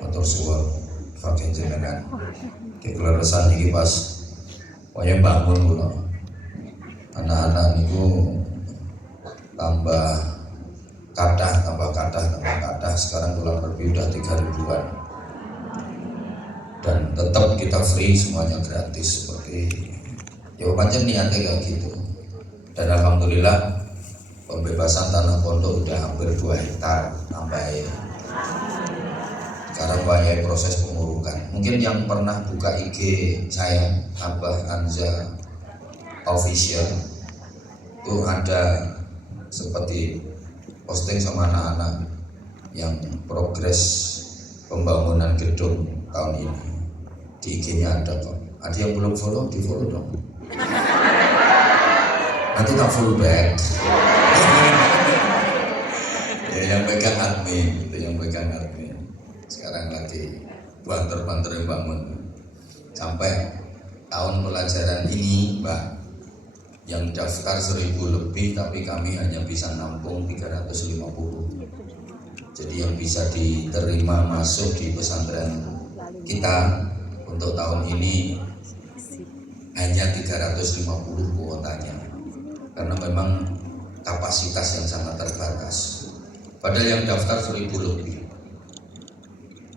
Matur suwun fakih jenengan. Kekeleresan iki pas wayah bangun kula. Anak-anak niku tambah kathah. Sekarang kurang lebih udah 3.000-an. Dan tetap kita free, semuanya gratis seperti ya macam niatnya kayak gitu. Dan alhamdulillah pembebasan tanah pondok udah hampir 2 hektar sampai sekarang banyak proses pengurukan. Mungkin yang pernah buka IG saya Abah Anza Official itu ada seperti posting sama anak-anak yang progres pembangunan gedung tahun ini. Di IG-nya ada kok. Ada yang belum follow, di follow dong. Nanti tak follow back. Ya, yang pegang admin, itu yang pegang admin. Sekarang lagi banter-banter yang bangun. Sampai tahun pelajaran ini, Mbak, yang daftar 1.000 lebih, tapi kami hanya bisa nampung 350. Jadi yang bisa diterima masuk di pesantren kita untuk tahun ini hanya 350 kuotanya, karena memang kapasitas yang sangat terbatas. Padahal yang daftar 1.000 lebih,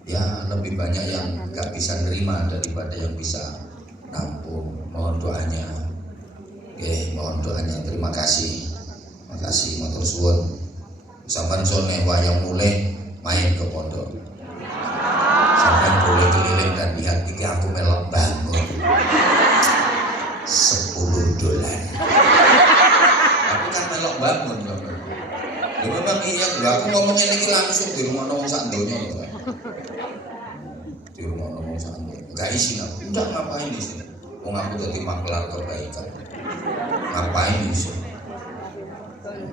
ya lebih banyak yang nggak bisa nerima daripada yang bisa nampung. Mohon doanya, mohon doanya. Terima kasih, matur suwun. Sampai sore wayang mulai main ke pondok. Sampai boleh keliling dan lihat iki aku melok bangun $10. Aku kan melok bangun. Ya memang iya, aku ngomongin ini langsung di rumah nong sak donya loh. Di rumah nong sak donya. Enggak isi aku. Udah ngapain di sini? Wong aku dadi maklar kebaikan. Ngapain di sini?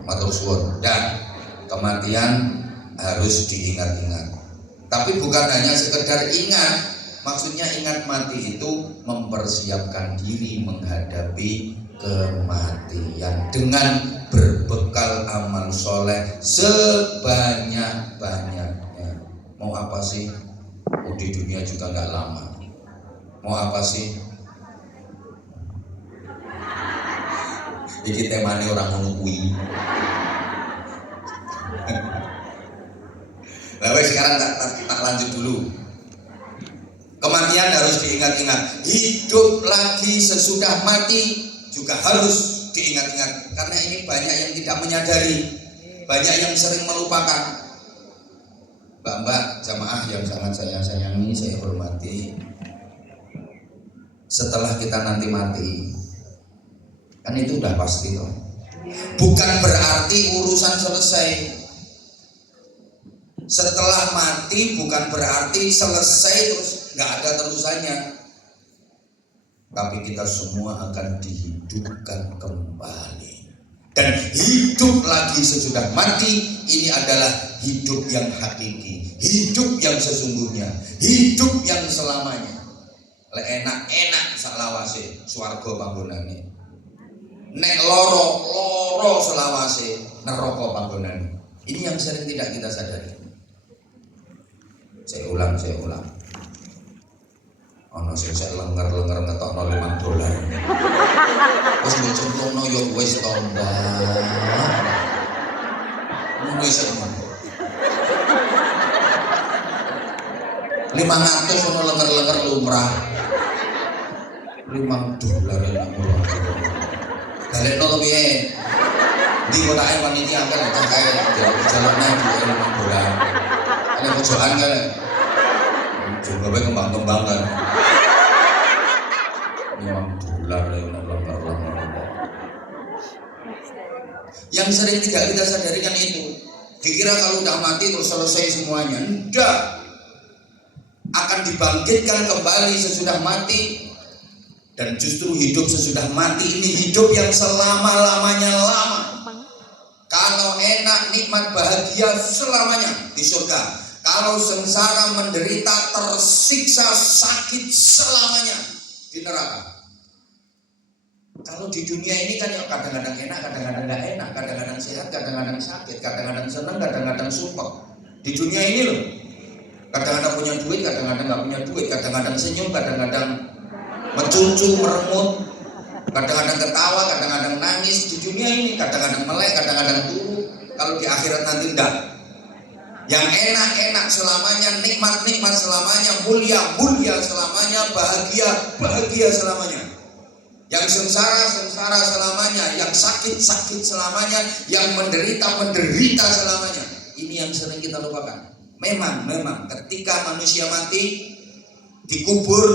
Matur suwun. Dan kematian harus diingat-ingat. Tapi bukan hanya sekedar ingat, maksudnya ingat mati itu mempersiapkan diri menghadapi kematian dengan berbekal amal soleh sebanyak-banyaknya. Mau apa sih? Oh, di dunia juga nggak lama. Mau apa sih? Iki temane orang menungui. Lalu sekarang tak lanjut dulu. Kematian harus diingat-ingat. Hidup lagi sesudah mati juga harus diingat-ingat. Karena ini banyak yang tidak menyadari, banyak yang sering melupakan. Mbak-mbak jamaah yang sangat saya sayangi, saya hormati. Setelah kita nanti mati, kan itu udah pasti toh. Bukan berarti urusan selesai. Setelah mati bukan berarti selesai terus nggak ada terusannya. Tapi kita semua akan dihidupkan kembali. Dan hidup lagi sesudah mati ini adalah hidup yang hakiki, hidup yang sesungguhnya, hidup yang selamanya. Lek enak-enak salawase swarga panggonane. Nek loro selawase neraka panggonane. Ini yang sering tidak kita sadari. Saya ulang. Ono sing sek lenger-lenger ngetokno $5. Wis mbok cemplungno ya wis to, Mbak. Wis temen. 500 ono lenger-lenger lumrah. $5 ya murah. Galekno to piye? Di kotake panitia kan cakae jalannya $5. Ini pojokan kan, juga baik kembang-kembang kan. $5 yang sering tidak kita sadari kan itu. Dikira kalau udah mati terus selesai semuanya. Tidak, akan dibangkitkan kembali sesudah mati. Dan justru hidup sesudah mati ini hidup yang selama-lamanya lama. Kalau enak, nikmat, bahagia selamanya di surga. Kalau sengsara, menderita, tersiksa, sakit selamanya di neraka. Kalau di dunia ini kan ya kadang-kadang enak, kadang-kadang gak enak, kadang-kadang sehat, kadang-kadang sakit, kadang-kadang senang, kadang-kadang sumpah. Di dunia ini loh. Kadang-kadang punya duit, kadang-kadang nggak punya duit, kadang-kadang senyum, kadang-kadang mencuncu, meremut, kadang-kadang ketawa, kadang-kadang nangis di dunia ini, kadang-kadang melek, kadang-kadang turu. Kalau di akhirat nanti enggak. Yang enak-enak selamanya, nikmat-nikmat selamanya, mulia-mulia selamanya, bahagia-bahagia selamanya. Yang sengsara-sengsara selamanya, yang sakit-sakit selamanya, yang menderita-menderita selamanya. Ini yang sering kita lupakan. Memang ketika manusia mati, dikubur,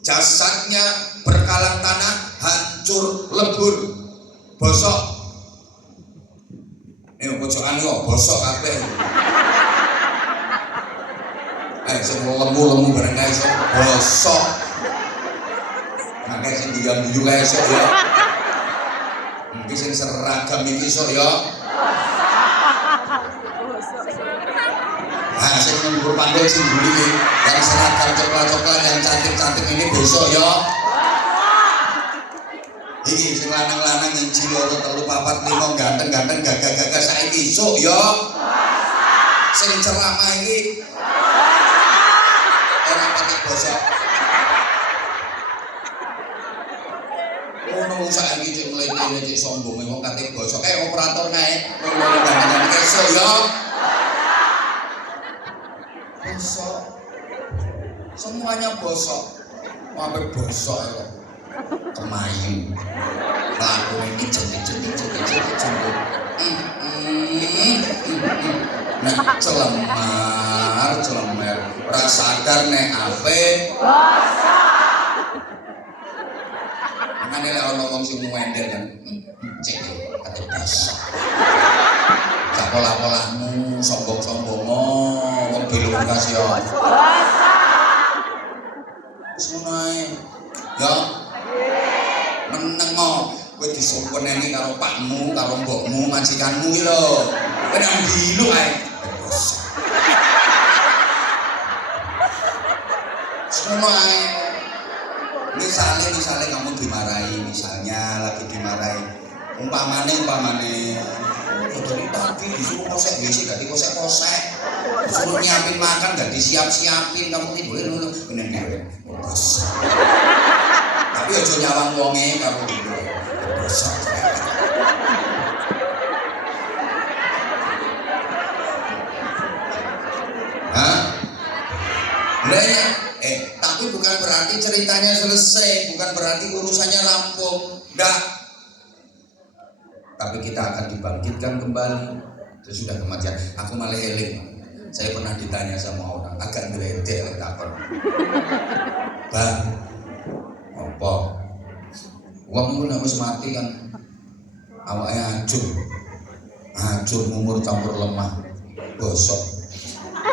jasadnya berkalang tanah, hancur, lebur, bosok. Pojokan yo bosok kabeh. Sing lemu-lemu bareng kae iso bosok. Mangke sing diam-diam kae iso ya. Mungkin sing seragam iki iso ya. Nah, sing nembur pandai sing buli yang seragam coklat-coklat yang cantik-cantik ini besok ya. Iki sing lanang-lanang yang ciloro 3 4 5 ganteng-ganteng gagah-gagah saiki esuk ya. Sing ceramah iki ora pakai bosok. Ono saiki cek mletene cek sombong wong kate bosok operator kae. Ganteng-ganteng esuk ya. Bosok. Semuanya bosok. Sampai bosok ya. Kemayu laku ini cendet nah celemar rasadar nek ape bosok ngene lek ana wong sing muender kan cek kate bosok sak pola-polahmu sombong-sombongo wong bilung kasih yo sunai ya menengo kowe disumpeneni karo pakmu, karo mbokmu, majikanmu iki lho. Kowe nang bilu ae. Semua ae. Misale kamu dimarahi, misalnya lagi dimarahi. Umpamane dari tadi disuruh kosek WC gak dikosek-kosek. Disuruh nyiapin makan gak disiap-siapin, kamu tidurin dulu. Bener-bener. Tapi aja nyawang wonge karo dhewe. Bosok. Hah? Tapi bukan berarti ceritanya selesai, bukan berarti urusannya rampung. Enggak. Tapi kita akan dibangkitkan kembali. Sesudah kematian. Aku malah eling. Saya pernah ditanya sama orang, agak ngeledek takon. Bang, apa? Wong nek wis mati kan awake hancur mumur campur lemah, bosok.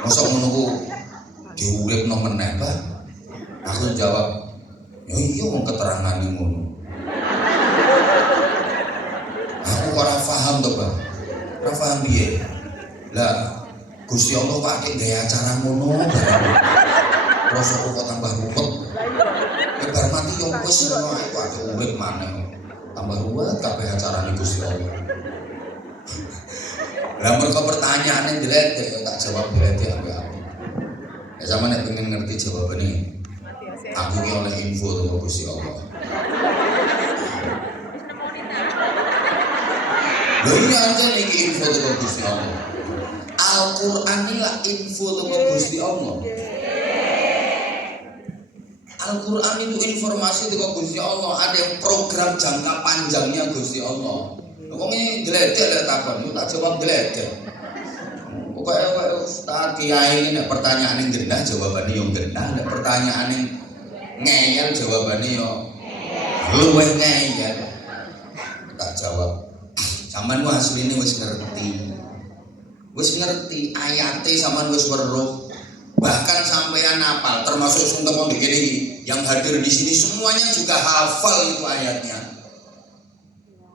Mosok ngono ku diuripno meneh, Bang? Aku jawab, ya iya wong keterangane ngono. Aku ora paham to, Bang. Ora paham piye? Lah, Gusti Allah kok gawe acara ngono barang. Terus kok tambah ruwet. Bar mati yo wis ngono ae kok urip maneh. Tambah ruwet kabeh acarane Gusti Allah. Lah mergo pertanyaane ndeledek tak jawab ndeledek ambek aku. Ya sampeyan nek pengen ngerti jawabane. Aku ki oleh info saka Gusti Allah. Lha iki anjen iki info saka Gusti Allah. Al-Qur'an iki lah info saka Gusti Allah. Al-Quran itu informasi dari Gusti Allah. Ada yang program jangka panjangnya Gusti Allah. Wong ini geledek lek takon, tak jawab geledek. Pokoknya Ustaz Kiai ini pertanyaan yang genah jawabannya yang genah, nek pertanyaan yang ngeyel jawabannya yo luwih ngeyel. Tak jawab. Sampeyan ku asline wis ngerti. Wis ngerti ayate sampeyan wis weruh. Bahkan sampean hafal, termasuk suntuk begini yang hadir di sini semuanya juga hafal itu ayatnya.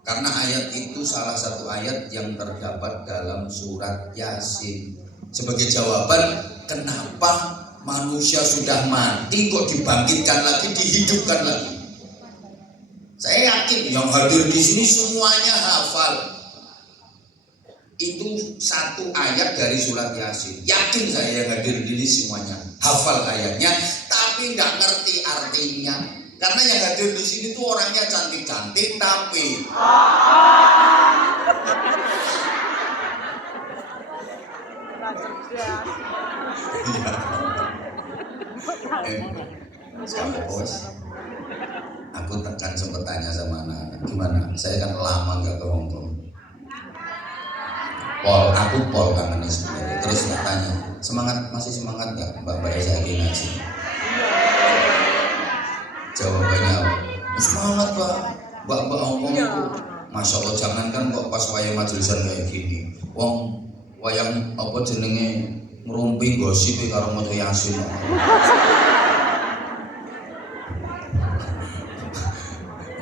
Karena ayat itu salah satu ayat yang terdapat dalam surat Yasin. Sebagai jawaban kenapa manusia sudah mati kok dibangkitkan lagi, dihidupkan lagi. Saya yakin yang hadir di sini semuanya hafal. itu satu ayat dari surat Yasin. Yakin saya yang hadir di sini semuanya hafal ayatnya, tapi nggak ngerti artinya. Karena yang hadir di sini tuh orangnya cantik-cantik, tapi bos, aku tekan sempat tanya sama anak-anak, gimana? Saya kan lama nggak ke Hongkong. Pol kangen sebenarnya. Terus tak tanya, masih semangat nggak Mbak saya ngaji? Jawabannya, semangat Pak. Mbak Hongkong itu, masya Allah, jangankan kok pas wayang majelisan kayak gini. Wayang apa jenenge ngerumpi gosip karo maca Yasin.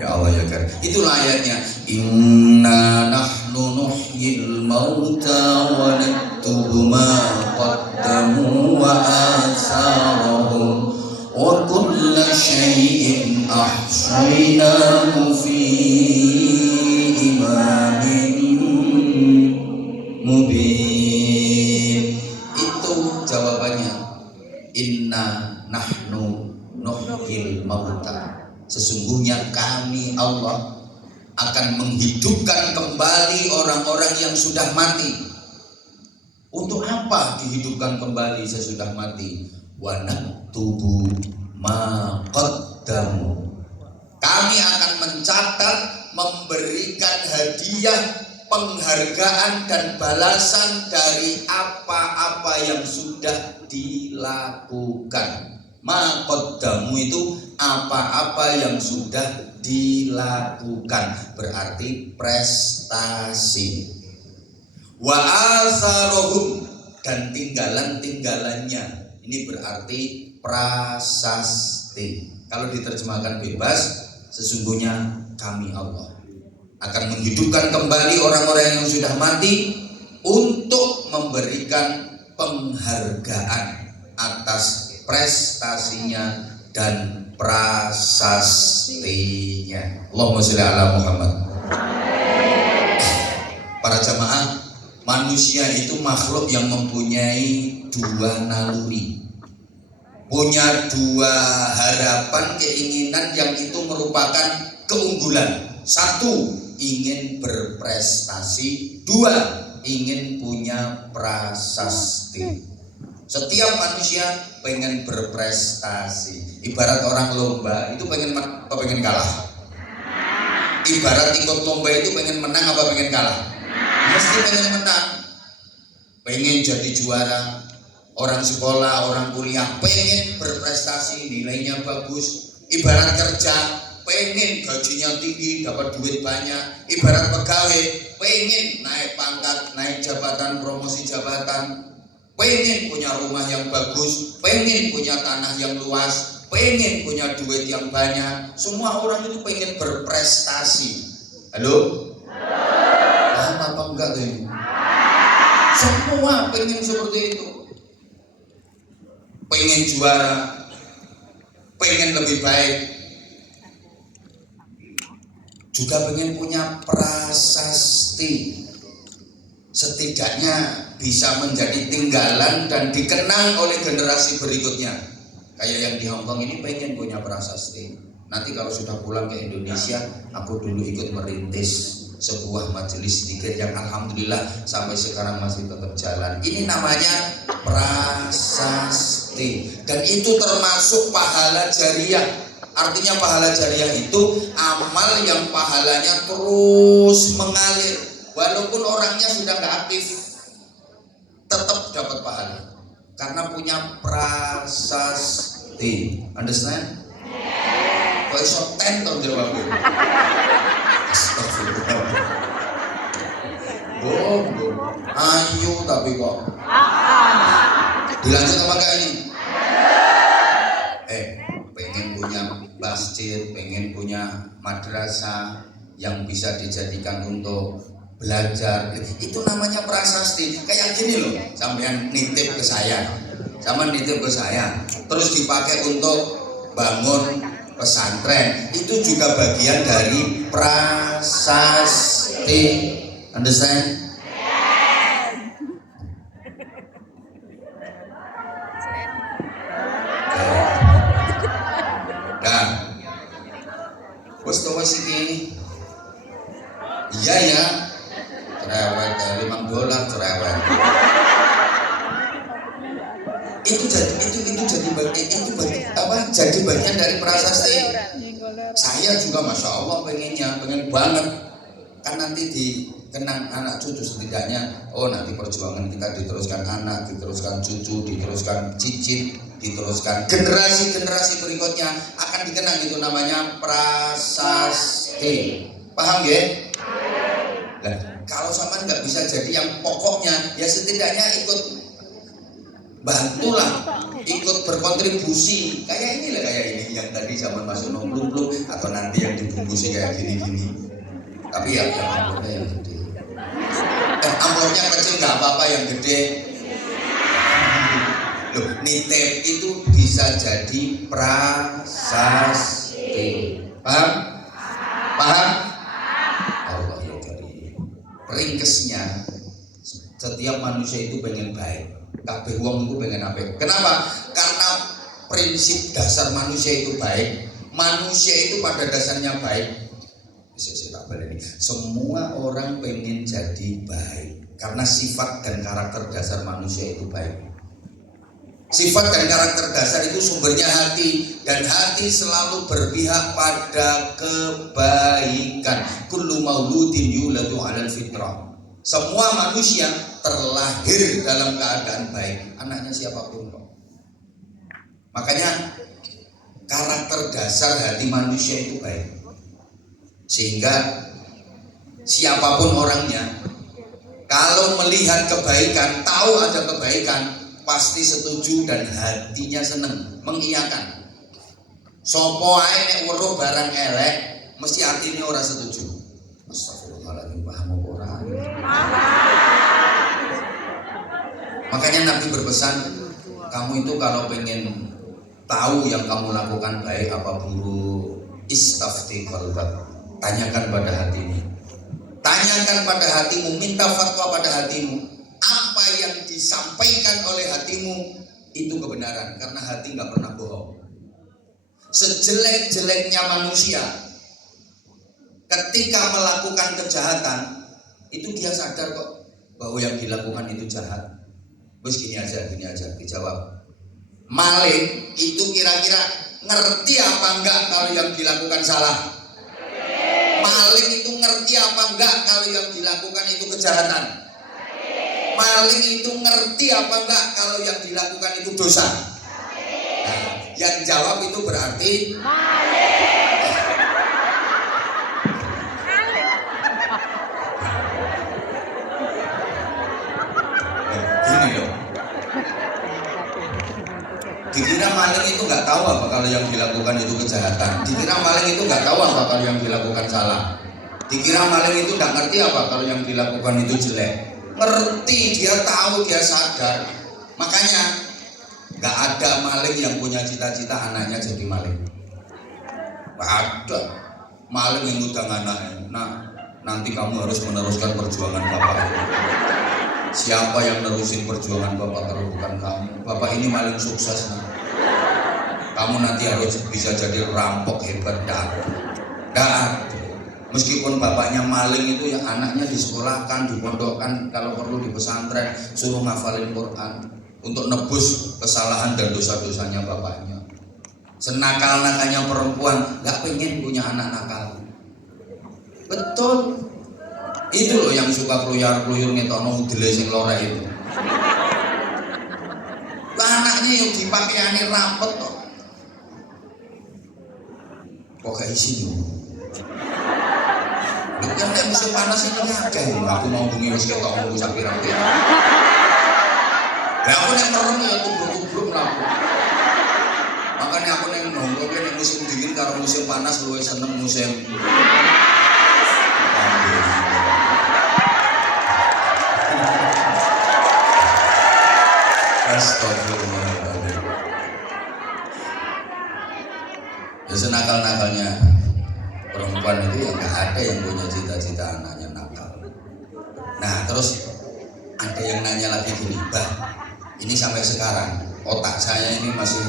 Ya Allah ya kan. Itulah ayatnya. Inna nahnu nuhyil mauta wa naktubu ma qaddamu wa atharahum wa kulla syai'in ahsaynahu fi imamin mubin. Itu jawabannya. Inna nahnu nuhyil mauta. Sesungguhnya kami Allah akan menghidupkan kembali orang-orang yang sudah mati. Untuk apa dihidupkan kembali sesudah mati? Wa naktubu ma qaddamu. Kami akan mencatat, memberikan hadiah, penghargaan dan balasan dari apa-apa yang sudah dilakukan. Ma qaddamu itu apa-apa yang sudah dilakukan, berarti prestasi. Wa atharohum, dan tinggalan-tinggalannya, ini berarti prasasti. Kalau diterjemahkan bebas, sesungguhnya kami Allah akan menghidupkan kembali orang-orang yang sudah mati untuk memberikan penghargaan atas prestasinya dan prasastinya. Allahumma sholli ala Muhammad. Para jamaah, manusia itu makhluk yang mempunyai dua naluri, punya dua harapan, keinginan yang itu merupakan keunggulan. Satu, ingin berprestasi. Dua, ingin punya prasasti. Setiap manusia pengen berprestasi. Ibarat orang lomba itu pengen menang apa pengen kalah? Ibarat ikut lomba itu pengen menang apa pengen kalah? Mesti pengen menang. Pengen jadi juara. Orang sekolah, orang kuliah pengen berprestasi, nilainya bagus. Ibarat kerja, pengen gajinya tinggi, dapat duit banyak. Ibarat pegawai, pengen naik pangkat, naik jabatan, promosi jabatan. Pengen punya rumah yang bagus, pengen punya tanah yang luas, pengen punya duit yang banyak. Semua orang itu pengen berprestasi. Halo? Paham apa enggak tuh ini? Semua pengen seperti itu. Pengen juara, pengen lebih baik, juga pengen punya prasasti. Setidaknya bisa menjadi tinggalan dan dikenang oleh generasi berikutnya. Kayak yang di Hongkong ini pengen punya prasasti. Nanti kalau sudah pulang ke Indonesia, aku dulu ikut merintis sebuah majelis zikir yang alhamdulillah sampai sekarang masih tetap jalan. Ini namanya prasasti, dan itu termasuk pahala jariah. Artinya pahala jariah itu amal yang pahalanya terus mengalir. Walaupun orangnya sudah nggak aktif, tetap dapat pahala karena punya prasasti. Understand? Kok iso ten to jawabnya? Astagfirullah. Bodoh. Ayo tapi kok. Dilanjut apa enggak ini? Pengen punya masjid, pengen punya madrasah yang bisa dijadikan untuk belajar, itu namanya prasasti. Kayak gini loh, sampean nitip ke saya, terus dipakai untuk bangun pesantren, itu juga bagian dari prasasti. Understand? wis iki? Iya ya. Cerewet $5 cerewet. Itu jadi bagian dari prasasti. Saya juga masya Allah pengen banget kan nanti dikenang anak cucu setidaknya. Oh nanti perjuangan kita diteruskan anak, diteruskan cucu, diteruskan cicit, diteruskan generasi berikutnya akan dikenang, itu namanya prasasti. Paham ya? Nah, kalau sama nggak bisa jadi yang pokoknya, ya setidaknya ikut bantulah, ikut berkontribusi kayak ini yang tadi zaman masuk nomplung atau nanti yang dibungkusi kayak gini. Tapi ya amplopnya yang gede. Amplopnya kecil nggak apa-apa, yang gede. Loh, nitip itu bisa jadi prasasti. Paham? Allah ya jadi ringkesnya setiap manusia itu pengen baik. Kabeh wong itu pengen apa? Kenapa? Karena prinsip dasar manusia itu baik. Manusia itu pada dasarnya baik. Semua orang pengen jadi baik karena sifat dan karakter dasar manusia itu baik. Sifat dan karakter dasar itu sumbernya hati, dan hati selalu berpihak pada kebaikan. Kullu mauludin yuladu 'alal fitrah. Semua manusia terlahir dalam keadaan baik, anaknya siapapun kok. Makanya karakter dasar hati manusia itu baik, sehingga siapapun orangnya kalau melihat kebaikan, tahu ada kebaikan, pasti setuju dan hatinya seneng, mengiyakan. Sopo ae nek weruh barang elek mesti atine ora setuju. Astagfirullahaladzim, paham apa ora? Makanya Nabi berpesan, kamu itu kalau pengen tahu yang kamu lakukan baik apa buruk, istafti qalbak, tanyakan pada hatimu. Tanyakan pada hatimu, minta fatwa pada hatimu. Apa yang disampaikan oleh hatimu itu kebenaran, karena hati nggak pernah bohong. Sejelek-jeleknya manusia, ketika melakukan kejahatan, itu dia sadar kok bahwa yang dilakukan itu jahat. Bos gini aja dijawab. Maling itu kira-kira ngerti apa enggak kalau yang dilakukan salah? Maling itu ngerti apa enggak kalau yang dilakukan itu kejahatan? Maling itu ngerti apa enggak kalau yang dilakukan itu dosa? Nah, yang jawab itu berarti gini loh. Dikira maling itu nggak tahu apa kalau yang dilakukan itu kejahatan. Dikira maling itu nggak tahu apa kalau yang dilakukan salah. Dikira maling itu nggak ngerti apa kalau yang dilakukan itu jelek. Ngerti, dia tahu, dia sadar. Makanya nggak ada maling yang punya cita-cita anaknya jadi maling. Nggak ada maling yang ngundang anaknya. Nah, nanti kamu harus meneruskan perjuangan bapak. Siapa yang nerusin perjuangan bapak kalau bukan kamu? Bapak ini maling sukses nih. Kamu nanti harus bisa jadi rampok hebat. Dan meskipun bapaknya maling itu, yang anaknya disekolahkan, dipondokkan, kalau perlu di pesantren, suruh ngafalin Quran untuk nebus kesalahan dan dosa-dosanya bapaknya. Senakal-nakalnya perempuan nggak pengen punya anak nakal. Betul. Itu loh yang suka keluyar-keluyur ngetokno udele sing lorek itu. Lah anaknya yang dipakaiane rapet kok. Kok gak isi yo. Kan nek musim panas itu akeh. Aku mau bengi wis ketok mung sak pirang-pirang. Lah aku nek merem ya tubruk-tubruk mlaku. Makanya aku nek nongkrong nek musim dingin karo musim panas luwih seneng musim. Astagfirullahaladzim. Ya senakal-nakalnya perempuan itu ya nggak ada yang punya cita-cita anaknya nakal. Nah terus ada yang nanya lagi gini, bah ini sampai sekarang otak saya ini masih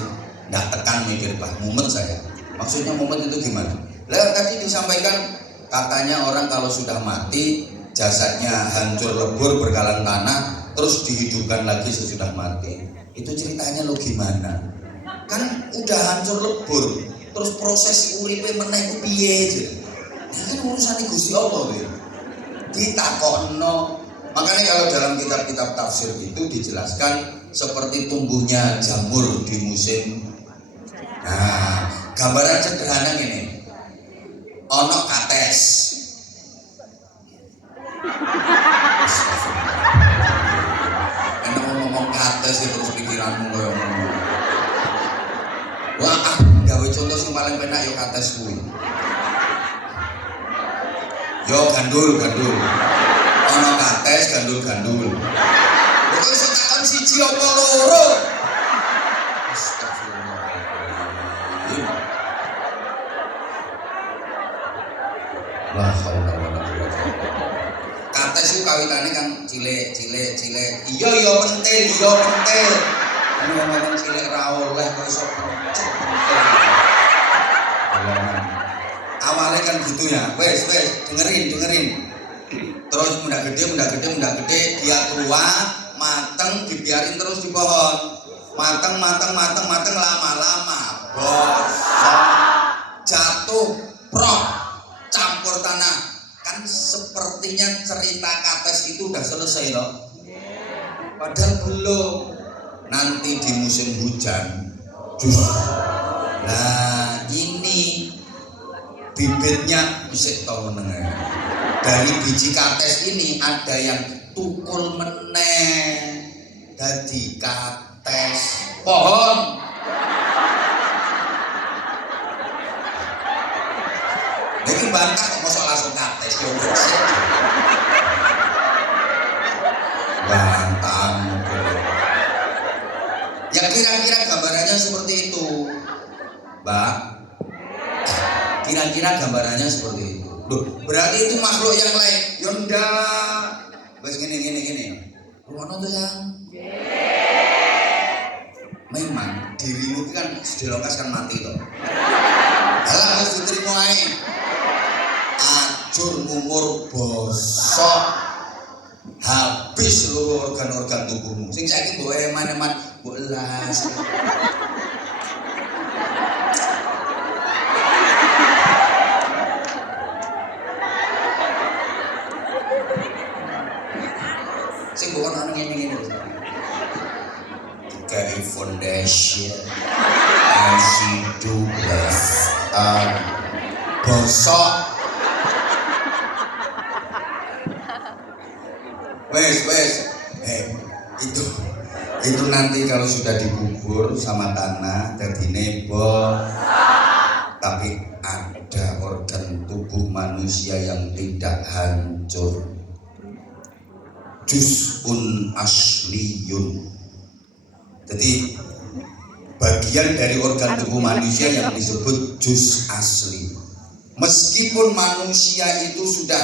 nggak tekan mikir bah mumet saya. Maksudnya mumet itu gimana? Lah tadi disampaikan katanya orang kalau sudah mati jasadnya hancur lebur berkalang tanah terus dihidupkan lagi sesudah mati. Itu ceritanya lo gimana? Kan udah hancur lebur terus proses uripe meneh ku piye aja. Ini kan urusan Gusti Allah ya. Ditakokno. Makanya kalau dalam kitab-kitab tafsir itu dijelaskan seperti tumbuhnya jamur di musim. Nah, gambaran sederhana gini. Ono kates. Enak ngomong kates terus pikiranmu koyo ngono. Wah, gawe contoh sing paling penak yo kates kuwi. Yo gandul. Ono kates gandul. Kok iso takon siji apa loro? Astagfirullahaladzim. La haula wala quwwata illa billah. Kates itu kawitane kan cilik. Iya pentil. Anu ngomong cilik ra oleh kok iso pentil. Awalnya kan gitu ya. Wes, dengerin. Terus mudah gede, dia tua, mateng, dibiarin terus di pohon. Mateng, lama-lama bosok, jatuh, prok, campur tanah. Kan sepertinya cerita kates itu udah selesai loh. Padahal belum. Nanti di musim hujan, nah ini bibitnya bisa tahu menengah. Dari biji kates ini ada yang tukul meneh dadi kates pohon. Ini bantah kok mosok langsung kates yo bersih. Bantang. Ya kira-kira gambarannya seperti itu, Mbak. Kira-kira gambarannya seperti itu. Loh, berarti itu makhluk yang lain. Yonda. Wes gini. Rumono tuh yang. Memang dirimu kan sedelokas kan mati toh. Alah harus diterima ae. Acur ngumur bosok. Habis seluruh organ-organ tubuhmu. Sing saiki mbok eman-eman mbok elas. Sing bukan anu ngene. Kayak foundation, residu, bosok. Wes. Itu nanti kalau sudah dikubur sama tanah dadine bosok. Tapi ada organ tubuh manusia yang tidak hancur. Juz'un asliyun. Jadi bagian dari organ tubuh manusia yang disebut juz asli. Meskipun manusia itu sudah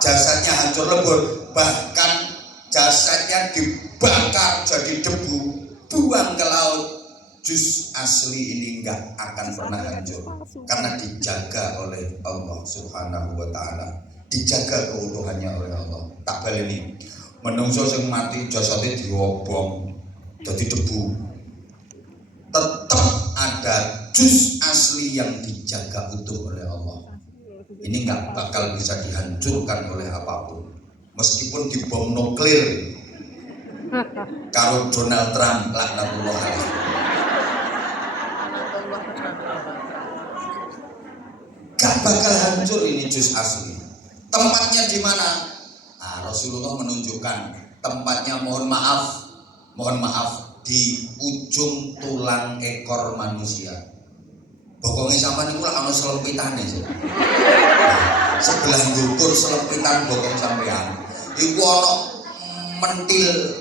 jasadnya hancur lebur, bahkan jasadnya dibakar jadi debu, buang ke laut, juz asli ini enggak akan pernah hancur karena dijaga oleh Allah Subhanahu wa taala. Dijaga keutuhannya oleh Allah. Tak baleni menungso sing mati jasate diobong jadi debu, tetap ada juz asli yang dijaga utuh oleh Allah. Ini nggak bakal bisa dihancurkan oleh apapun, meskipun dibom nuklir karo Donald Trump laknatullah alaihi. Gak bakal hancur ini juz asli. Tempatnya di mana? Nah, Rasulullah menunjukkan tempatnya, mohon maaf di ujung tulang ekor manusia. Bokongnya sampean niku lak ana selempitane. Sebelah ndukur selempitan bokong sampean. Iku ana mentil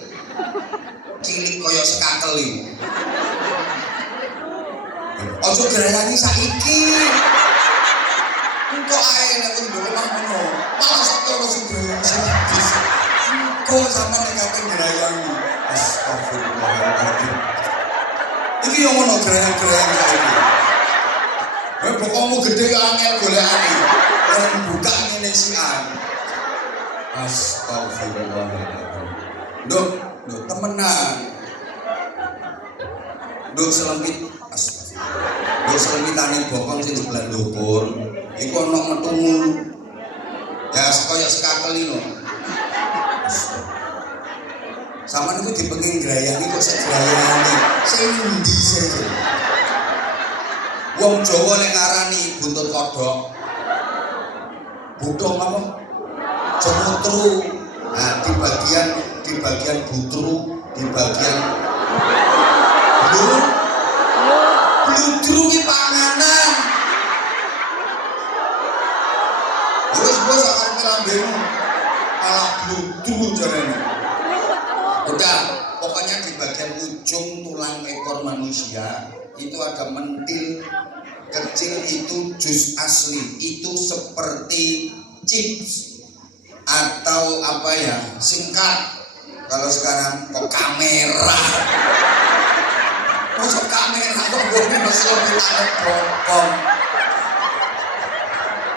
cilik kaya sekakel iku. Ojo gerayani saiki. Kok ae nek wis mbok ngono. Malah sakjane sing habis. Kok sampe nek kate gerayani. Astagfirullahaladzim. Iki yo ngono gerayang-gerayang saiki. Bokongmu gede angel golekane. Ora buka ngene sian. Astagfirullahaladzim. Nduk temenan. Nduk selempit. Astagfirullah. Nduk selempitane bokong sing sebelah ndukur. Iku ana metumu. Ya kaya sekakeli lho. Sampeyan iku dipenging grayangi kok sik grayani. Sing endi sih? Wong Jawa nek ngarani buntut kodhok. Butuh apa? Cemutru. Nah, di bagian butru, di bagian bludru ki panganan. Wis bos akan lambemu. Malah bludru jarene. Udah, pokoknya di bagian ujung tulang ekor manusia itu ada mentil kecil, itu jus asli, itu seperti chips atau apa ya, singkat. Kalau sekarang kok kamera, masuk kamera kok boleh masuk kita bokong,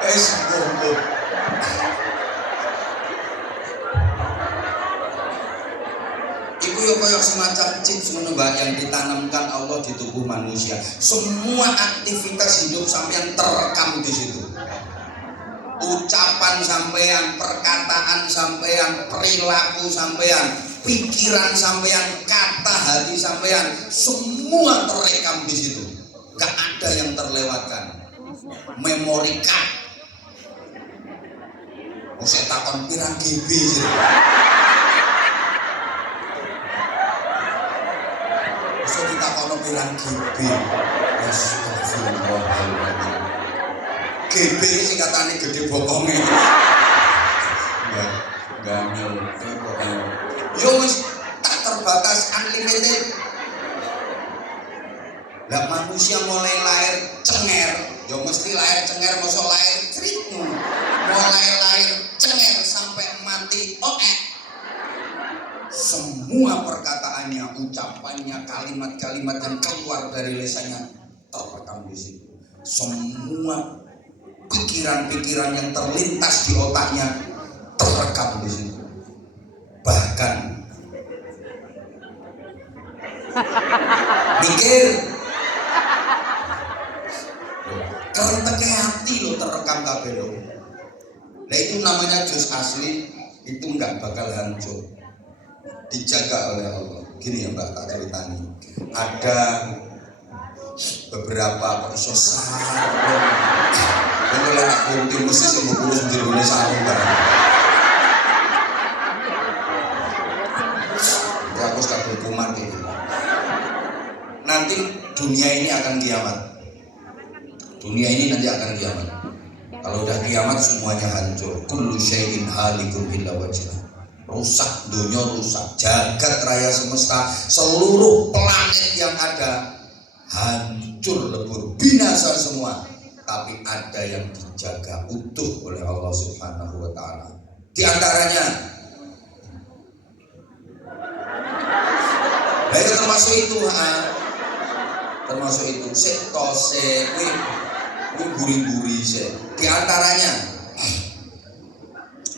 bokong. Iku yo koyo semacam chips ngono Mbak yang ditanamkan Allah di tubuh manusia. Semua aktivitas hidup sampean terekam di situ. Ucapan sampean, perkataan sampean, perilaku sampean, pikiran sampean, kata hati sampean, semua terekam di situ. Gak ada yang terlewatkan. Memori card. Saya takon pirang GB sih. So kita kono pirang GB. Astagfirullahaladzim. GB sing katane gede bokonge. Enggak ngerti kok. Yo wis tak terbatas unlimited. Lah manusia mulai lahir cenger, yo mesti lahir cenger, mosok lahir crit. Mulai lahir cenger sampai mati semua perkataannya, ucapannya, kalimat-kalimat yang keluar dari lisannya terekam di situ. Semua pikiran-pikiran yang terlintas di otaknya terekam di situ. Bahkan mikir, kerenteknya hati lo terekam kabeh lo. Nah itu namanya jus asli, itu nggak bakal hancur. Dijaga oleh Allah. Gini ya Mbak, tak ceritani. Ada beberapa kok iso sarung. Kalau lek kunti mesti sing ngurus jerone sarung barang. Ya aku sekadar kuman gitu. Nanti dunia ini akan kiamat. Dunia ini nanti akan kiamat. Kalau udah kiamat semuanya hancur. Kullu syai'in halikun illa wajhah. Rusak dunia, rusak jagat raya semesta, seluruh planet yang ada hancur lebur, binasa semua. Tapi ada yang dijaga utuh oleh Allah Subhanahu wa Ta'ala. Di antaranya, itu termasuk itu, termasuk itu. Guri-guri. Di antaranya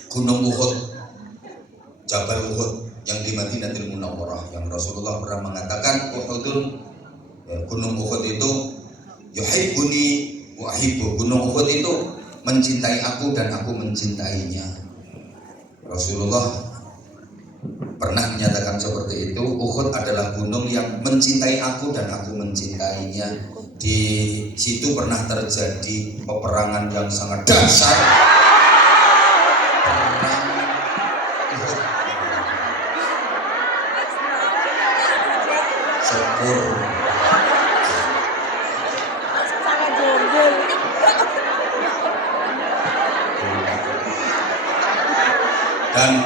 Gunung Uhud. Jabal Uhud yang di Madinatul Munawwarah, yang Rasulullah pernah mengatakan Uhudun, Gunung Uhud itu yuhibbuni wa uhibbu. Gunung Uhud itu mencintai aku dan aku mencintainya. Rasulullah pernah menyatakan seperti itu. Uhud adalah gunung yang mencintai aku dan aku mencintainya. Di situ pernah terjadi peperangan yang sangat dahsyat. Dan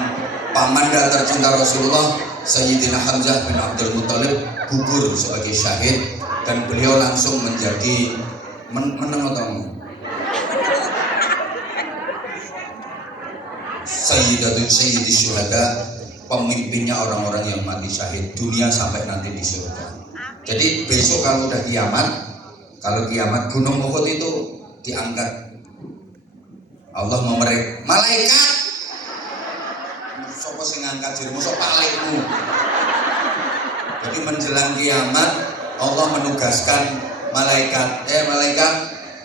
pamanda tercinta Rasulullah Sayyidina Hamzah bin Abdul Muthalib gugur sebagai syahid dan beliau langsung menjadi Sayyidi syuhada, pemimpinnya orang-orang yang mati syahid dunia sampai nanti di surga. Jadi besok kalau udah kiamat, Kalau kiamat gunung Uhud itu diangkat. Allah memerintah malaikat. Sopo sing ngangkat dirimu sok palikmu. Jadi menjelang kiamat Allah menugaskan malaikat, malaikat,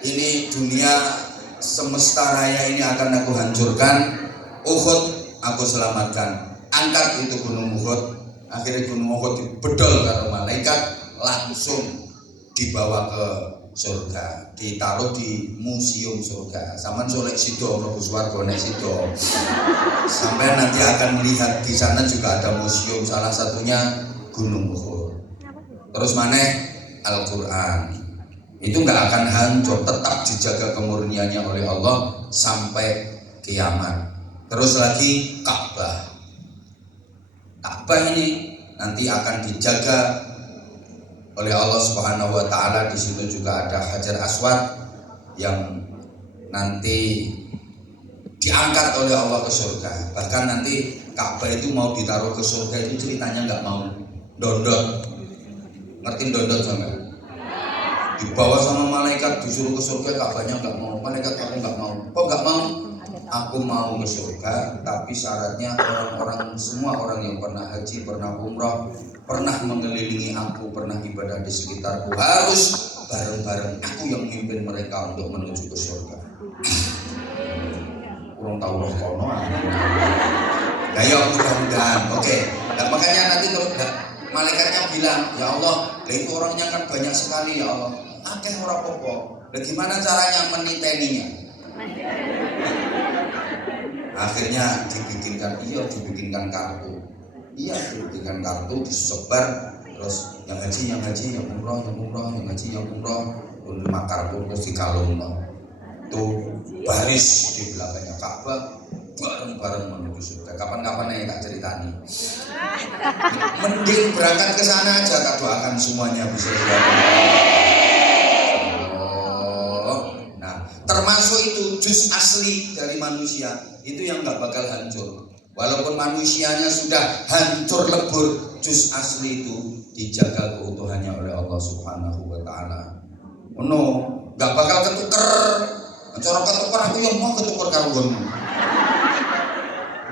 ini dunia semesta raya ini akan aku hancurkan, Uhud aku selamatkan. Angkat itu gunung Uhud. Akhirnya gunung Uhud dibedol karo malaikat, langsung dibawa ke surga, ditaruh di museum surga. Sampeyan solek sido mlebu swarga nek sido. Sampai nanti akan melihat di sana juga ada museum, salah satunya gunung Uhud. Terus mana Al-Qur'an. Itu nggak akan hancur, tetap dijaga kemurniannya oleh Allah sampai kiamat. Terus lagi Ka'bah. Ka'bah ini nanti akan dijaga oleh Allah Subhanahu wa taala. Di situ juga ada Hajar Aswad yang nanti diangkat oleh Allah ke surga. Bahkan nanti Ka'bah itu mau ditaruh ke surga itu ceritanya nggak mau, dondot. Ngerti dondot sampai? Dibawa sama malaikat disuruh ke surga, Ka'bahnya nggak mau. Malaikat kamu nggak mau. Kok nggak mau? Aku mau ke surga, tapi syaratnya orang-orang, semua orang yang pernah haji, pernah umrah, pernah mengelilingi aku, pernah ibadah di sekitarku, harus bareng-bareng aku yang memimpin mereka untuk menuju ke surga. Kurang tahu roh kono. Nah ya mudah-mudahan. Oke. Nah, makanya nanti terus malaikatnya bilang, ya Allah, itu orangnya kan banyak sekali ya Allah. Akeh ora apa-apa. Nah, gimana caranya meniteninya? Akhirnya dibikinkan kartu. Iya, dibikinkan kartu, disebar, terus yang haji, yang umroh, yang haji, yang umroh, lima kartu terus dikalungno. Tuh baris di belakangnya Ka'bah, bareng-bareng menuju surga. Kapan-kapan ya tak ceritani. Mending berangkat ke sana aja, tak doakan semuanya bisa termasuk itu juz asli dari manusia itu yang nggak bakal hancur. Walaupun manusianya sudah hancur lebur, juz asli itu dijaga keutuhannya oleh Allah Subhanahu wa taala. No, nggak bakal ketuker. Cara ketuker aku yang mau ketuker karo gonmu.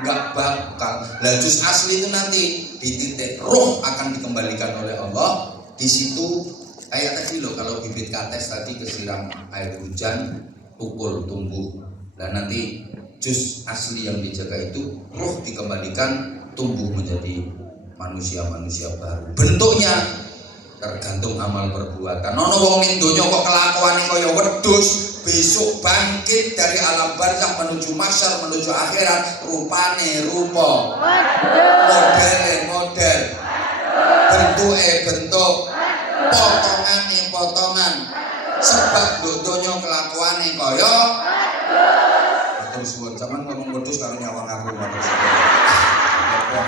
Nggak bakal. Lah juz asli itu nanti di titik roh akan dikembalikan oleh Allah. Di situ kayak tadi loh, kalau bibit kates tadi kesiram air hujan, tukul tumbuh, dan nanti juz asli yang dijaga itu roh dikembalikan, tumbuh menjadi manusia-manusia baru. Bentuknya tergantung amal perbuatan. Nono wong ning donya kok kelakuane kaya wedhus, besok bangkit dari alam barzakh menuju mahsyar, menuju akhirat, rupane rupa, modele model, bentuke bentuk, potongane potongan. Sebab donya kelakuane kaya terus buat zaman ngomong wedhus karo nyawang aku matur suwun.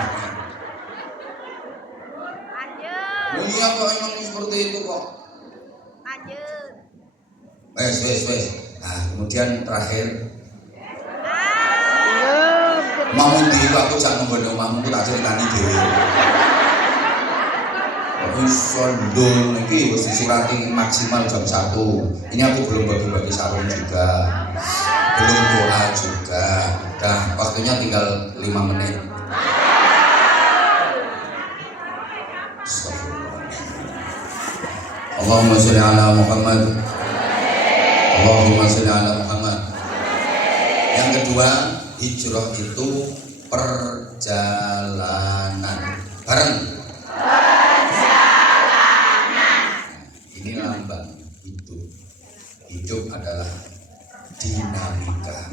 Iya kok emang seperti itu kok. Lanjut. Wes. Nah, kemudian terakhir Mamun di aku jak nggono Mamun tak ceritani dhewe. Sondong iki wis disurati maksimal jam 1. Ini aku belum bagi-bagi sarung juga. Belum doa juga. Nah, waktunya tinggal 5 menit. Allahumma sholli ala Muhammad. Allahumma sholli ala Muhammad. Yang kedua, hijrah itu perjalanan. Bareng. Ini lambang hidup. Hidup adalah dinamika.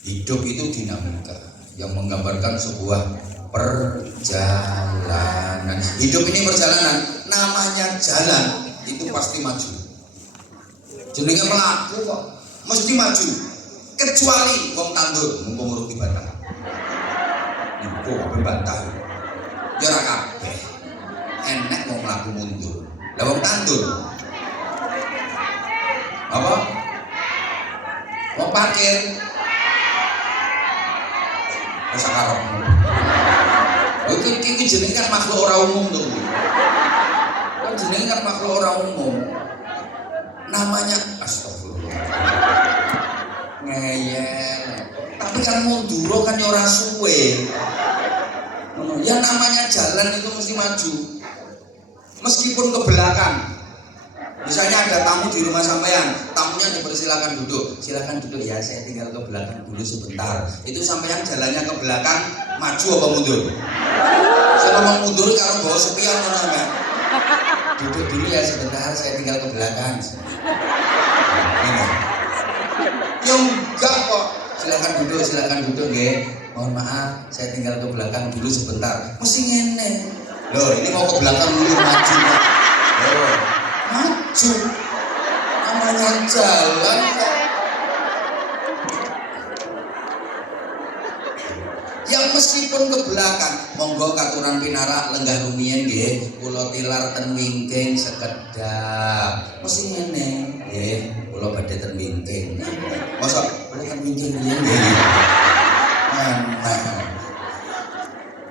Hidup itu dinamika yang menggambarkan sebuah perjalanan. Hidup ini perjalanan, namanya jalan itu pasti maju. Jenenge melaku kok mesti maju. Kecuali wong tandur mumpung urung dibantah. Niku kok bantah. Ya ora kabeh. Enek wong mlaku mundur. Lah wong tandur. Apa? Wong parkir. Wis karepmu. Iki jenenge kan makhluk ora umum to. Kan jenenge kan makhluk ora umum. namanya astagfirullah. Ngeyel. Tapi kan mundur kan ya ora suwe. Ya namanya jalan itu mesti maju. Meskipun ke belakang. Misalnya ada tamu di rumah sampean, tamunya dipersilakan duduk. Silakan duduk ya, saya tinggal ke belakang dulu sebentar. Itu sampean jalannya ke belakang, maju apa mundur? Saya mau mundur kalau bawa sepion mana? Duduk dulu ya sebentar, saya tinggal ke belakang. Ini. Ya enggak kok. Silakan duduk ya. Mohon maaf, saya tinggal ke belakang dulu sebentar. Mesti ngene. Loh, ini mau ke belakang dulu maju. Loh, maju. Namanya jalan kok. Yang meskipun ke belakang, monggo katuran pinarak lenggah rumiyin nggih, kula tilar ten wingking sekedap. Mesti ngene, nggih, kula badhe ten wingking. Mosok kula ten wingking riyen nggih.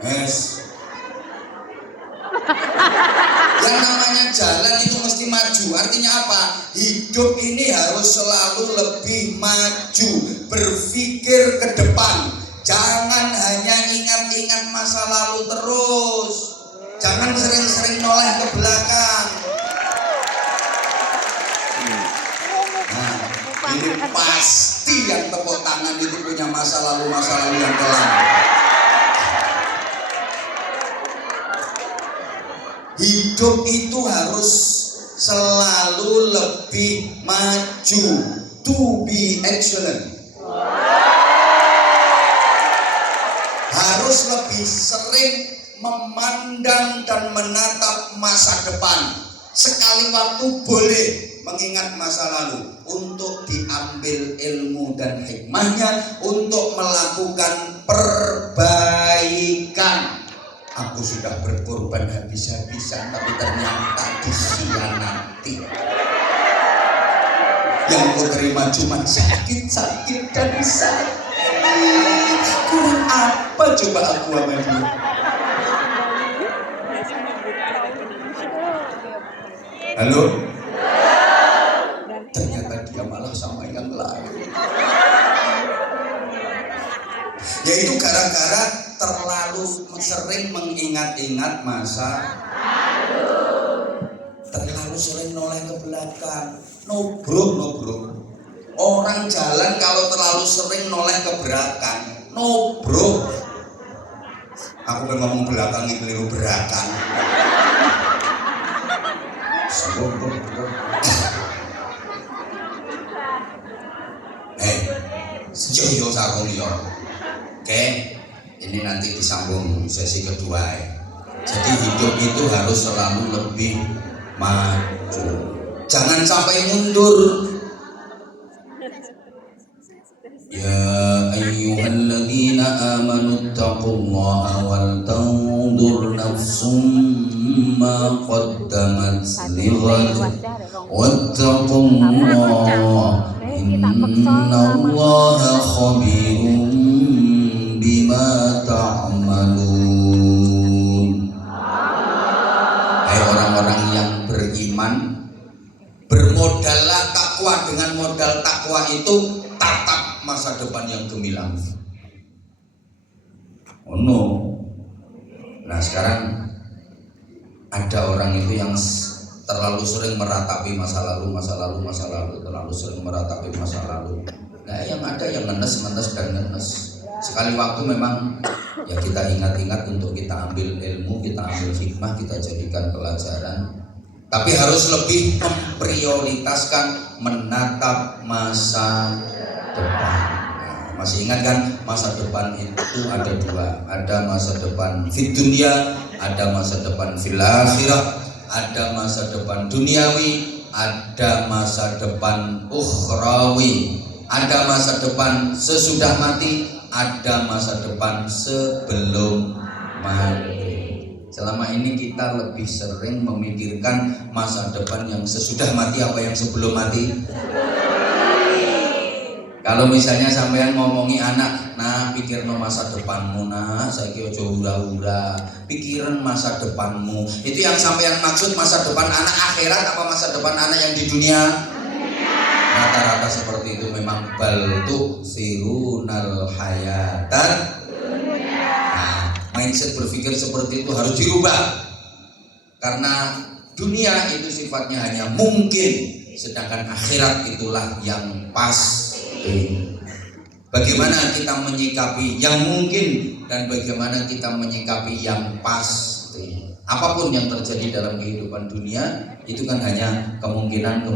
Yes. Yang namanya jalan itu mesti maju. Artinya apa? Hidup ini harus selalu lebih maju, berpikir ke depan. Jangan hanya ingat-ingat masa lalu terus. Jangan sering-sering noleh ke belakang. Nah, ini pasti yang tepuk tangan itu punya masa lalu yang kelam. Hidup itu harus selalu lebih maju, to be excellent. Harus lebih sering memandang dan menatap masa depan. Sekali waktu boleh mengingat masa lalu untuk diambil ilmu dan hikmahnya untuk melakukan perbaikan. Aku sudah berkorban habis-habisan tapi ternyata disianati. Yang ku terima cuma sakit-sakit dan sakit. Kurang apa coba aku sama dia? Halo? Ternyata dia malah sama yang lain. Yaitu gara-gara terlalu sering mengingat-ingat masa lalu. Terlalu sering noleh ke belakang. Nobrok. Orang jalan kalau terlalu sering noleh ke belakang, nobrok. Aku pengen ngomong belakang ini keliru belakang. Yo sarung yo. Oke, ini nanti disambung sesi kedua ya. Jadi hidup itu harus selalu lebih maju. Jangan sampai mundur. Ya ayyuhalladzina amanu taqullaha wal tanzur nafsum ma qaddamat lighad wattaqullaha innallaha khabirum bima ta'malun. Hai orang-orang yang beriman, bermodallah takwa. Dengan modal takwa itu tatap masa depan yang gemilang. Oh no. Nah sekarang ada orang itu yang terlalu sering meratapi masa lalu, terlalu sering meratapi masa lalu. Nah yang ada yang ngenes dan ngenes. Sekali waktu memang ya kita ingat-ingat untuk kita ambil ilmu, kita ambil hikmah, kita jadikan pelajaran. Tapi harus lebih memprioritaskan menatap masa depan. Nah, masih ingat kan masa depan itu ada dua. Ada masa depan fid dunya, ada masa depan fil akhirah. Ada masa depan duniawi, ada masa depan ukhrawi. Ada masa depan sesudah mati, ada masa depan sebelum mati. Selama ini kita lebih sering memikirkan masa depan yang sesudah mati apa yang sebelum mati? Kalau misalnya sampean ngomongi anak, nah pikirno masa depanmu, nah saiki ojo hura-hura, pikiran masa depanmu. Itu yang sampean maksud masa depan anak akhirat apa masa depan anak yang di dunia? kata-kata seperti itu memang baltu sirunal hayatan. Nah, mindset berpikir seperti itu harus dirubah. Karena dunia itu sifatnya hanya mungkin, sedangkan akhirat itulah yang pasti. Bagaimana kita menyikapi yang mungkin dan bagaimana kita menyikapi yang pasti. Apapun yang terjadi dalam kehidupan dunia itu kan hanya kemungkinan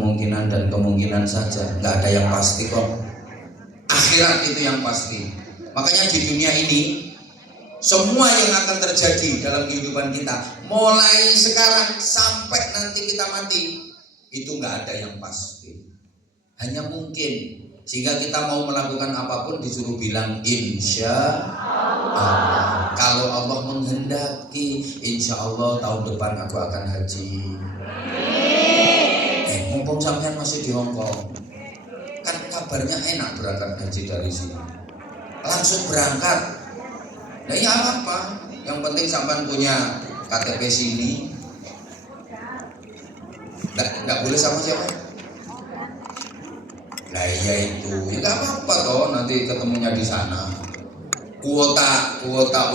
dan kemungkinan saja, nggak ada yang pasti kok. Akhirat itu yang pasti. Makanya di dunia ini semua yang akan terjadi dalam kehidupan kita, mulai sekarang sampai nanti kita mati, itu nggak ada yang pasti, hanya mungkin. Sehingga kita mau melakukan apapun disuruh bilang insya Allah. Kalau Allah menghendaki, insya Allah tahun depan aku akan haji. Mumpung sampean masih di Hongkong, kan kabarnya enak berangkat haji dari sini, langsung berangkat. Nah ya apa? Yang penting sampean punya KTP sini. Nggak boleh sama siapa? Nah iya itu, ya nggak apa-apa toh, nanti ketemunya di sana. Kuota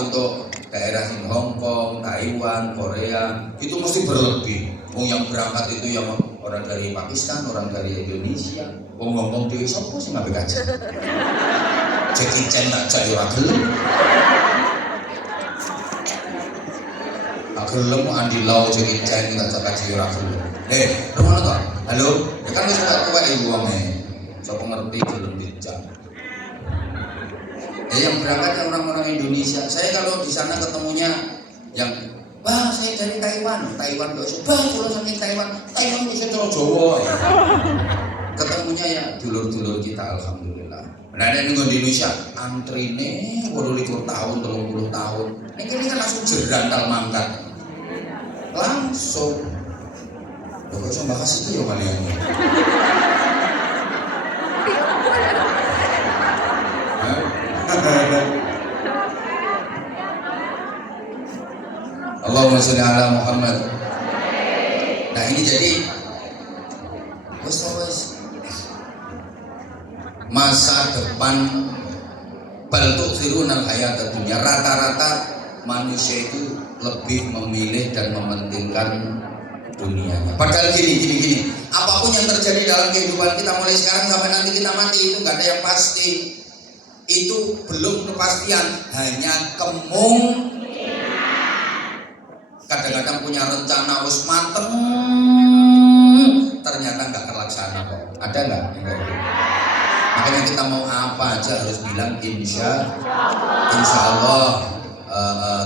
untuk daerah Hong Kong, Taiwan, Korea itu mesti berlebih. Yang berangkat itu yang orang dari Pakistan, orang dari Indonesia. Ngomong dewi sopo sih nggak begaja. Jackie Chan tak jadi ora gelem. Tak gelem Andi Lau Jackie Chan tak jadi ora gelem. Rumah toh? Halo, ya kan wis tak tuwek iki wonge. Sopo ngerti belum dijak. Yang berangkat yang orang-orang Indonesia. Saya kalau di sana ketemunya yang wah saya dari Taiwan kok iso. Bah kalau saking Taiwan kok iso cara Jawa. Ketemunya ya dulur-dulur kita alhamdulillah. Nah nek ning Indonesia antrine 28 tahun, 30 tahun. Ini kan langsung jerantal mangkat. Langsung. Kok iso bahas itu ya kalian. Allahumma sholli ala Muhammad. Nah ini jadi wes masa depan bal tu'thirunal hayatad dunya. Rata-rata manusia itu lebih memilih dan mementingkan dunianya. Padahal gini. Apapun yang terjadi dalam kehidupan kita mulai sekarang sampai nanti kita mati itu nggak ada yang pasti. Itu belum kepastian, hanya kemungkinan. Kadang-kadang punya rencana wis mateng, ternyata nggak terlaksana kok. Ada nggak? Makanya kita mau apa aja harus bilang insya Allah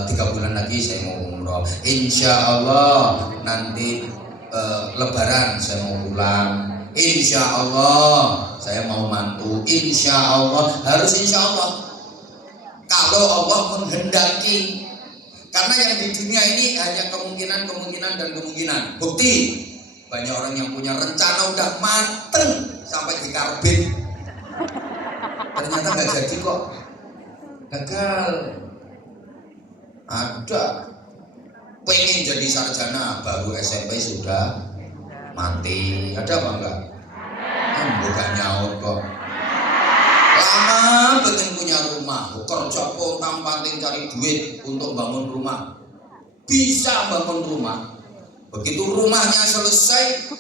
3 bulan lagi saya mau umroh. Insya Allah nanti Lebaran saya mau pulang. Insya Allah saya mau mantu. Insya Allah harus insya Allah. Kalau Allah menghendaki. Karena yang di dunia ini hanya kemungkinan dan kemungkinan. Bukti banyak orang yang punya rencana udah mateng sampai di karbit, ternyata nggak jadi kok, gagal. Ada pengen jadi sarjana baru SMP sudah mati. Ada apa enggak? Bukan nyaut kok. Lama pengen punya rumah, kerja pontang-panting cari duit untuk bangun rumah. Bisa bangun rumah. Begitu rumahnya selesai,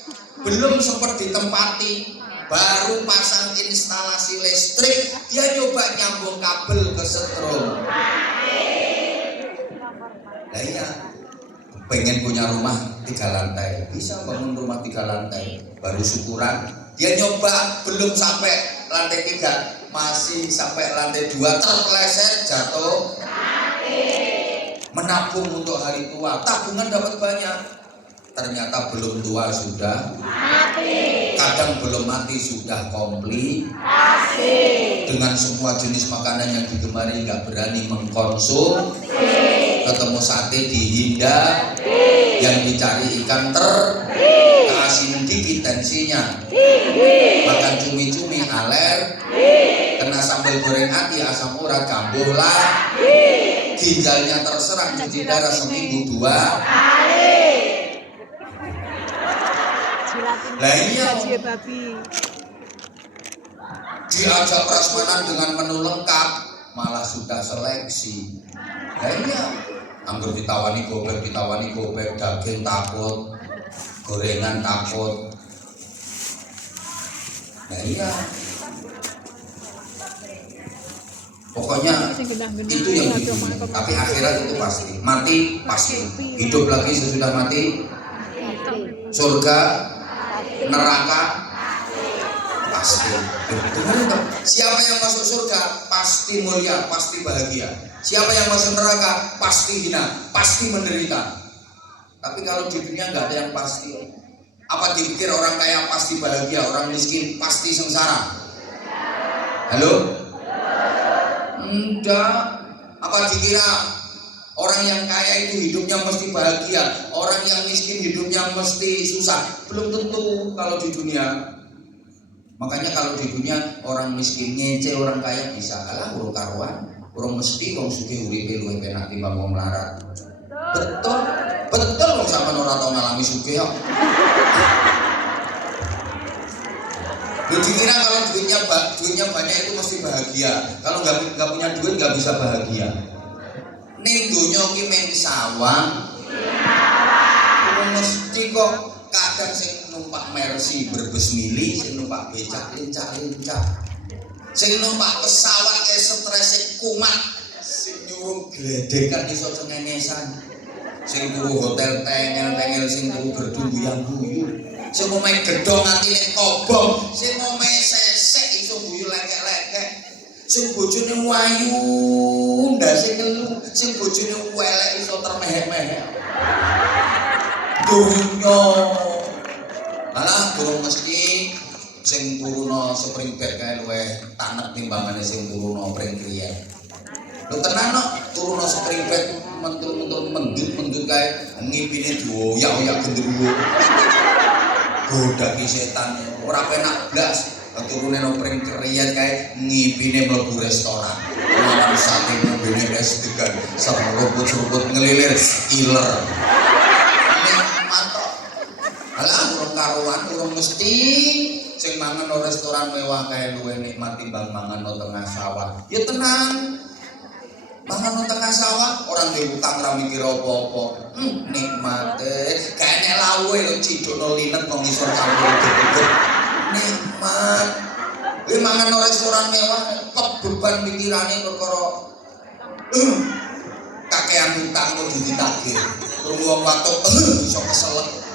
belum sempat ditempati, baru pasang instalasi listrik, dia nyoba nyambung kabel ke setrum. Nah iya, pengen punya rumah 3 lantai, bisa bangun rumah 3 lantai, baru syukuran. Dia nyoba belum sampai lantai 3, masih sampai lantai 2, terpeleset jatuh. Menabung untuk hari tua, tabungan dapat banyak, ternyata belum tua sudah mati. Kadang belum mati sudah komplikasi. Dengan semua jenis makanan yang digemari nggak berani mengkonsumsi. Ketemu sate dihindari, yang dicari ikan kasih dikit tensinya. Makan cumi-cumi alergi. Kena sambal goreng ati asam urat kambuh lah. Ginjalnya terserang cuci darah seminggu 2 kali. Lah iya. diajak prasmanan dengan menu lengkap, malah sudah seleksi. Iya, anggur ditawani gobek, daging takut, gorengan takut. Nah iya, pokoknya itu yang dituju. Tapi akhirat itu pasti, mati pasti, hidup lagi sesudah mati, surga, neraka pasti. Siapa yang masuk surga pasti mulia, pasti bahagia. Siapa yang masuk neraka pasti hina, pasti menderita. Tapi kalau di dunia nggak ada yang pasti. Apa dipikir orang kaya pasti bahagia, orang miskin pasti sengsara? Halo? Enggak. Apa dikira orang yang kaya itu hidupnya mesti bahagia, orang yang miskin hidupnya mesti susah? Belum tentu kalau di dunia. Makanya kalau di dunia orang miskin ngece, orang kaya bisa kalah urung karuan, urung mesti wong sugih uripe luwih penak timbang wong melarat. Betul wong sampean ora tau ngalami sugih kok. Lu dikira kalau duitnya banyak itu mesti bahagia. Kalau nggak punya duit nggak bisa bahagia. Ning donya ki mung sawang. Mesti kok kadang sing numpak Mercy berbes mili, sing numpak becak lincah-lincah. Sing numpak pesawat kayak stres kumat, sing nyuruh gledekan iso cengengesan. Sing turu hotel tengel-tengel, sing turu berduyang-guyu. Sing omahe gedhong atine kobong, sing omahe sesek iso guyu lekek-lekek. Sing bojone wayu, ndase ngelu, sing bojone elek iso termehek-mehek. Dunya. Alah durung mesti sing turuno spring bed kae luwih tanek timbangane sing turuno pring kriyen. Lho tenan kok turuno spring bed mentul-mentul mendut kae ngipine dioyak-oyak genderuwo. Godaki setan ora penak blas. Turune nang pring kriyen kae ngipine mlebu restoran. Makan sate mobilnya wis degan, seruput-seruput ngelilir iler. Alah urung karuan, urung mesti sing mangan nang restoran mewah kae luwih nikmat timbang mangan nang tengah sawah. Ya tenang. Mangan nang tengah sawah, orang diutang ra mikir apa-apa. Nikmate. Kae nek lawuhe lho cidukno linet nang ngisor campur gedhe. Nikmat. Kuwi mangan nang restoran mewah, kok beban pikirane perkara kakean utang kudu ditagih. Krungu wong watuk iso keselek.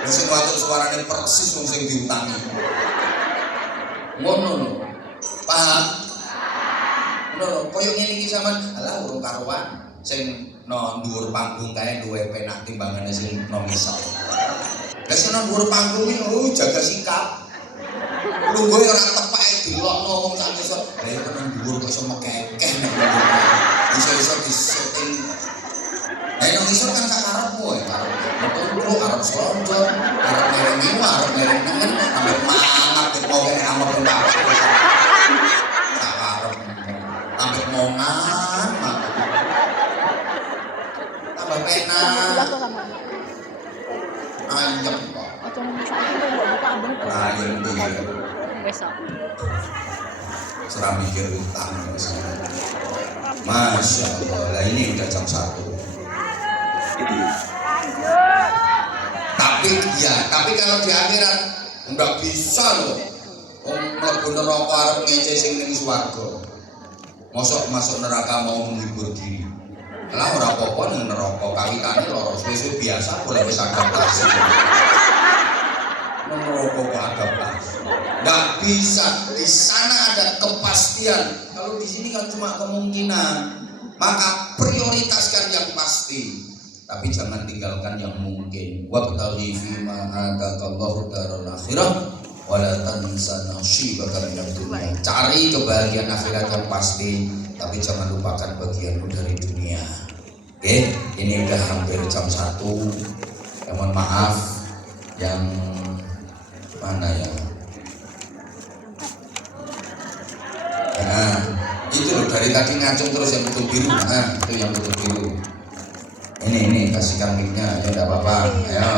Lha sing watuk suarane persis wong sing diutangi. Ngono lho. Paham? Ngono koyo ngene iki sampean, alah urung karuan. Sing nang dhuwur panggung kae luwih penak timbangane sing nang ngisor. Lah sing nang dhuwur panggung iki jaga sikap. Lungguhe ora tepake dilokno wong sak ngisor. Lah yen nang dhuwur kok iso mekekeh. Iso disetting. Lah nang ngisor kan sakarepmu ya, karep metu arep slonjor, arep mereng arep mereng nemen, ambek mangap mau kene amok tempat. Sakarep. Ambek mongan, tambah penak. Anjep kok. Ojo masak iki mbok buka ambek. Ayo iki. Besok. Serah mikir utang. Masya Allah, lah ini udah jam 1. Tapi kalau di akhirat enggak bisa loh. Mlebu neraka arep ngece sing ning swarga. Mosok masuk neraka mau menghibur diri. Lah ora apa-apa ning neraka kawitane loro wis biasa boleh wis adaptasi. Neraka kok adaptasi. Enggak bisa. Di sana ada kepastian. Kalau di sini kan cuma kemungkinan. Maka prioritaskan yang pasti. Tapi jangan tinggalkan yang mungkin. Wabtaghi fima ataakallahu daral akhirah wa la tansa nasibaka minad dunya. Cari kebahagiaan akhirat yang pasti, tapi jangan lupakan bagianmu dari dunia. Oke, ini udah hampir jam 1. Ya, mohon maaf yang mana ya? Nah, itu loh dari tadi ngacung terus yang betul biru. Nah, itu yang betul biru. Ini kasihkan mic-nya, ya enggak apa-apa. Ayo.